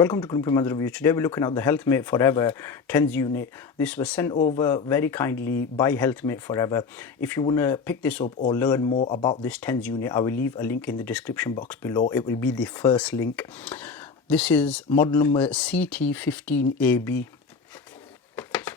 Welcome to GrumpyMan's review. Today we're looking at the HealthmateForever Tens unit. This was sent over very kindly by HealthmateForever. If you want to pick this up or learn more about this Tens unit, I will leave a link in the description box below. It will be the first link. This is model number CT15AB.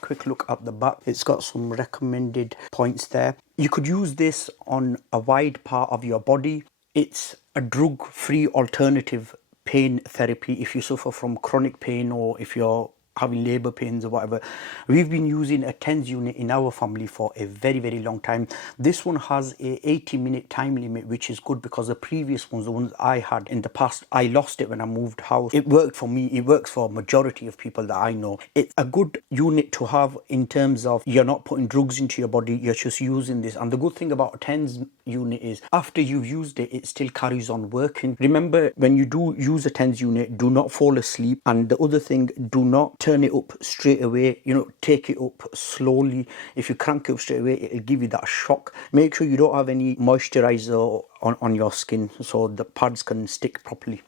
Quick look at the back. It's got some recommended points there. You could use this on a wide part of your body. It's a drug-free alternative pain therapy if you suffer from chronic pain or if you're having labor pains or whatever. We've been using a Tens unit in our family for a very long time. This one has a 80-minute time limit, which is good because the previous ones, the ones I had in the past, I lost it when I moved house. It worked for me. It works for a majority of people that I know. It's a good unit to have in terms of you're not putting drugs into your body, you're just using this. And the good thing about a Tens unit is after you've used it, it still carries on working. Remember, when you do use a Tens unit, do not fall asleep. And the other thing, do not turn it up straight away. Take it up slowly. If you crank it up straight away, it'll give you that shock. Make sure you don't have any moisturizer on your skin so the pads can stick properly.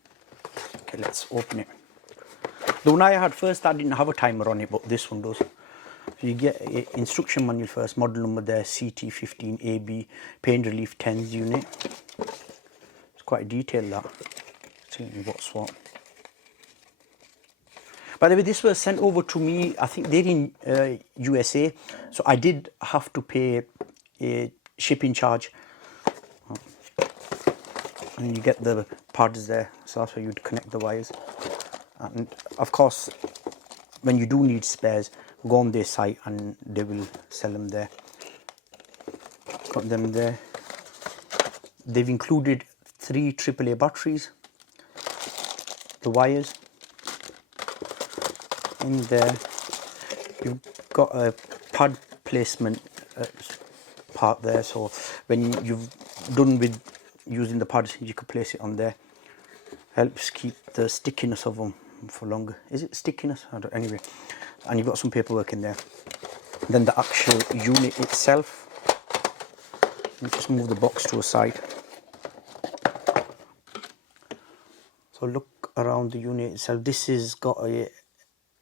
Okay, let's open it. The one I had first, I didn't have a timer on it, but this one does. So you get an instruction manual first, model number there, CT15AB Pain Relief Tens unit. It's quite detailed, that. Tell me what's what. By the way, this was sent over to me, I think they're in USA, so I did have to pay a shipping charge. And you get the pads there, so that's where you'd connect the wires. And of course, when you do need spares, go on their site and they will sell them there. Got them there. They've included 3 AAA batteries, the wires. In there, you've got a pad placement part there, so when you've done with using the pads, you can place it on there. Helps keep the stickiness of them for longer. Is it stickiness? I don't, anyway, and you've got some paperwork in there. Then the actual unit itself. Let me just move the box to a side. So look around the unit itself. This has got a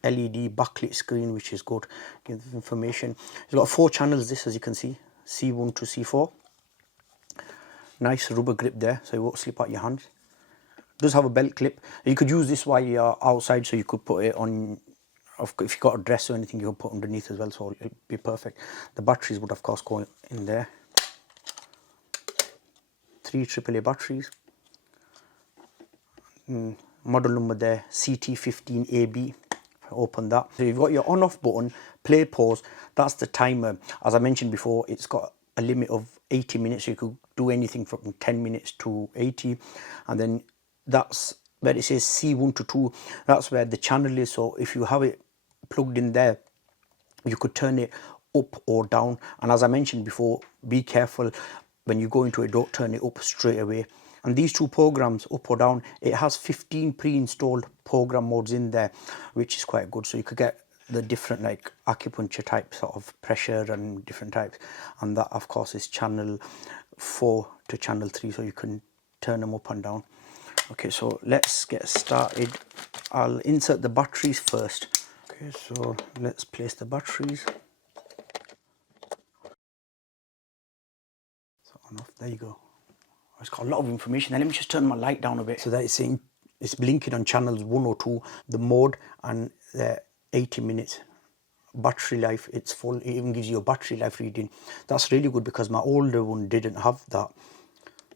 LED backlit screen, which is good. Give information. It's got 4 channels, this, as you can see, C1 to C4. Nice rubber grip there, so it won't slip out your hands. It does have a belt clip. You could use this while you're outside, so you could put it on, if you've got a dress or anything, you can put underneath as well, so it'll be perfect. The batteries would of course go in there. 3 AAA batteries. Model number there, CT15AB. Open that. So you've got your on off button, play, pause. That's the timer. As I mentioned before, it's got a limit of 80 minutes, so you could do anything from 10 minutes to 80. And then that's where it says C1 to 2. That's where the channel is. So if you have it plugged in there, you could turn it up or down. And as I mentioned before, be careful when you go into it, don't turn it up straight away. And these 2 programs, up or down, it has 15 pre-installed program modes in there, which is quite good. So you could get the different like acupuncture type sort of pressure and different types. And that of course is channel 4 to channel 3, so you can turn them up and down. Okay, so let's get started. I'll insert the batteries first. Okay, so let's place the batteries. So on off, there you go. It's got a lot of information. Now let me just turn my light down a bit so that it's saying it's blinking on channels 1 or 2, the mode, and the 80 minutes battery life. It's full. It even gives you a battery life reading. That's really good because my older one didn't have that.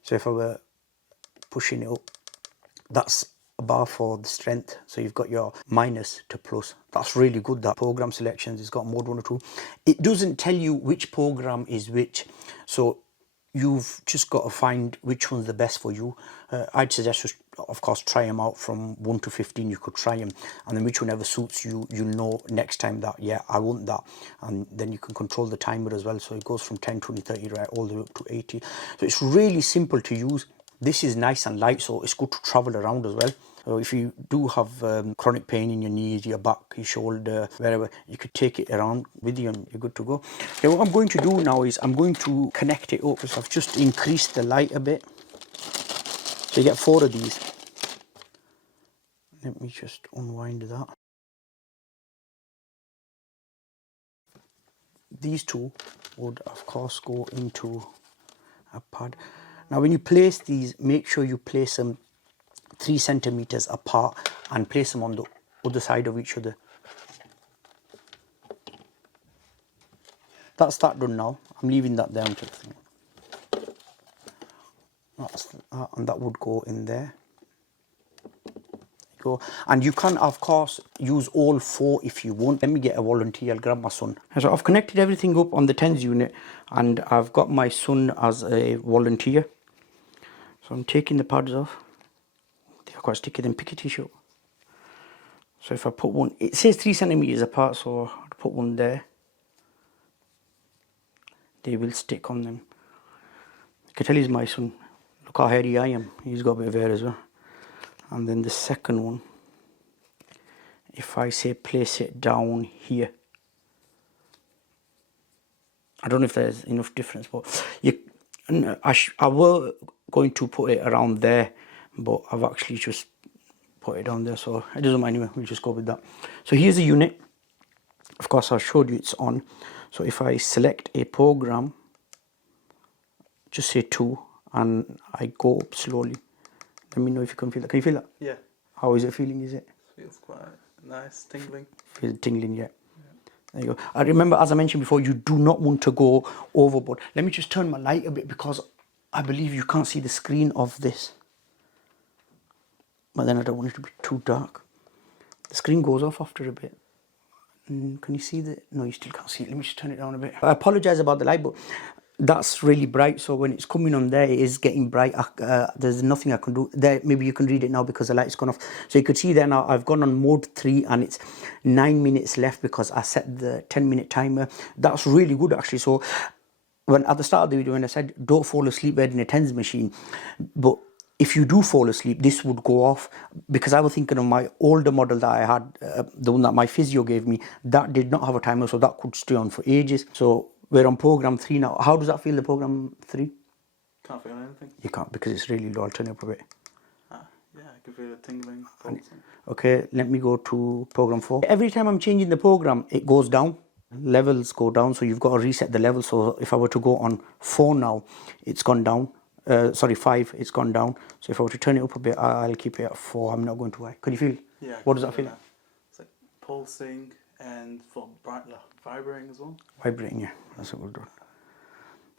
So if I were pushing it up, that's a bar for the strength. So you've got your minus to plus. That's really good. That program selections, it's got mode 1 or 2. It doesn't tell you which program is which, so you've just got to find which one's the best for you. I'd suggest just, of course, try them out from 1 to 15. You could try them, and then which one ever suits you, you'll know next time that, yeah, I want that. And then you can control the timer as well. So it goes from 10, 20, 30, right, all the way up to 80. So it's really simple to use. This is nice and light, so it's good to travel around as well. So if you do have chronic pain in your knees, your back, your shoulder, wherever, you could take it around with you and you're good to go. Okay, what I'm going to do now is I'm going to connect it up. So I've just increased the light a bit. So you get 4 of these. Let me just unwind that. These two would of course go into a pad. Now when you place these, make sure you place them 3 centimeters apart and place them on the other side of each other. That's that done now. I'm leaving that there until the thing. That's that, and that would go in there. Go. And you can of course use all 4 if you want. Let me get a volunteer. I'll grab my son. So I've connected everything up on the TENS unit, and I've got my son as a volunteer. So I'm taking the pads off. They're quite sticky. Then pick a t-shirt. So if I put one, it says 3 centimeters apart, so I'll put one there. They will stick on them. I can tell he's my son. Look how hairy I am. He's got a bit of hair as well. And then the second one, if I say place it down here, I don't know if there's enough difference, but I were going to put it around there, but I've actually just put it down there, so it doesn't matter anyway. We'll just go with that. So here's the unit. Of course, I showed you it's on. So if I select a program, just say 2, and I go up slowly. Let me know if you can feel that. Can you feel that? Yeah. How is it feeling, is it? Feels quite nice, tingling. Feels tingling, yeah. There you go. I remember, as I mentioned before, you do not want to go overboard. Let me just turn my light a bit because I believe you can't see the screen of this. But then I don't want it to be too dark. The screen goes off after a bit. Can you see that? No, you still can't see it. Let me just turn it down a bit. I apologize about the light, but that's really bright. So when it's coming on there, it is getting bright. There's nothing I can do there. Maybe you can read it now because the light's gone off. So you could see there now I've gone on mode 3 and it's 9 minutes left because I set the 10-minute timer. That's really good actually. So when at the start of the video when I said don't fall asleep wearing a TENS machine, but if you do fall asleep, this would go off, because I was thinking of my older model that I had, the one that my physio gave me, that did not have a timer, so that could stay on for ages. So we're on program 3 now. How does that feel, the program 3? Can't feel anything. You can't, because it's really low. I'll turn it up a bit. Yeah, I can feel a tingling, pulsing. Okay, let me go to program 4. Every time I'm changing the program, it goes down. Levels go down, so you've got to reset the level. So if I were to go on 4 now, it's gone down. Sorry, 5, it's gone down. So if I were to turn it up a bit, I'll keep it at 4. I'm not going to high. Can you feel? Yeah. What does that feel like? It's like pulsing and vibrating as well. Vibrating, yeah. That's what we're doing.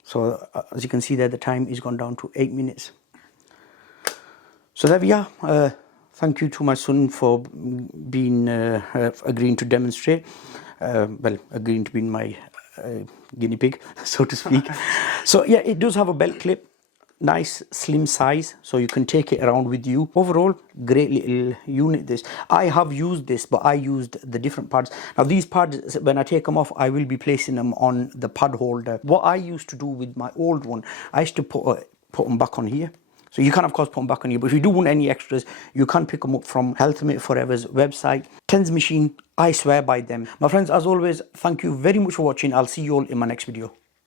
So as you can see there, the time is gone down to 8 minutes. So there we are. Thank you to my son for being agreeing to demonstrate. Well, agreeing to be my guinea pig, so to speak. So yeah, it does have a belt clip. Nice slim size, so you can take it around with you. Overall, great little unit this. I have used this, but I used the different pads. Now these pads, when I take them off, I will be placing them on the pad holder. What I used to do with my old one, I used to put them back on here. So you can of course put them back on here, but if you do want any extras, you can pick them up from HealthmateForever's website. TENS machine, I swear by them. My friends, as always, thank you very much for watching. I'll see you all in my next video.